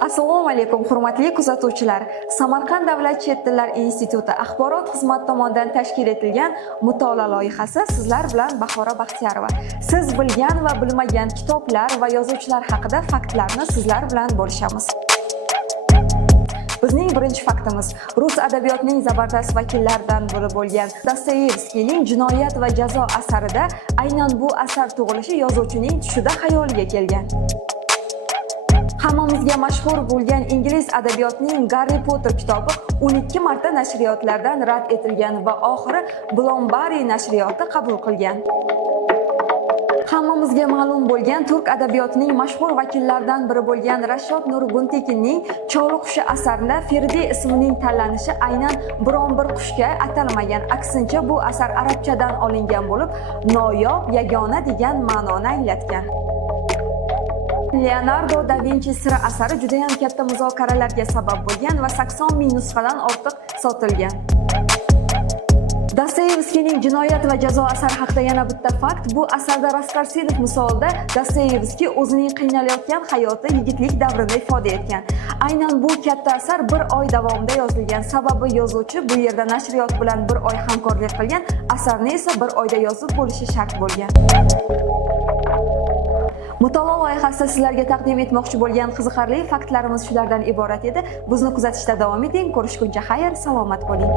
Assalomu alaykum hurmatli kuzatuvchilar. Samarqand davlat chet tillar instituti axborot xizmati tomonidan tashkil etilgan mutolaa loyihasi sizlar bilan Bahora Baxtiyarova. Siz bilgan va bilmagan kitoblar va yozuvchilar haqida faktlarni sizlar bilan bo'lishamiz. Bizning birinchi faktimiz rus adabiyotining zabardast vakillaridan biri bo'lgan Dostoyevskiyning Jinoyat va jazo asarida aynan bu asar tug'ilishi yozuvchining tushida xayoliga kelgan. Hammamizga mashhur bo'lgan ingliz adabiyotining Garri Potter kitobi 12 marta nashriyotlardan rad etilgan va oxiri Bloomsbury nashriyoti qabul qilgan. Hammamizga ma'lum bo'lgan turk adabiyotining mashhur vakillaridan biri bo'lgan Rashod Nuriguntekinning Choli qushi asarida Ferdi ismining tanlanishi aynan biron bir qushga atalmagan, aksincha bu asar arabchadan olingan bo'lib, noyob, yagona degan ma'noni anglatgan. Leonardo da Vinci siri asari juda ham katta muzokaralarga sabab bo'lgan va 80 ming nusxadan ortiq sotilgan. Dostoyevskiyning Jinoyat va jazo asari haqida yana bitta fakt. Bu asarda Raskolnikov misolida Dostoyevskiy o'zining qiynalayotgan hayoti, yigitlik davrini ifoda etgan. Aynan bu katta asar bir oy davomida yozilgan. Sababi yozuvchi bu yerda nashriyot bilan bir oy hamkorlik qilgan, asarni esa bir oyda yozib bo'lishi shart bo'lgan. Mutolaa loyihasida sizlarga taqdim etmoqchi bo'lgan qiziqarli faktlarimiz shulardan iborat edi. Bizni kuzatishda davom eting. Ko'rishguncha xayr, salomat bo'ling.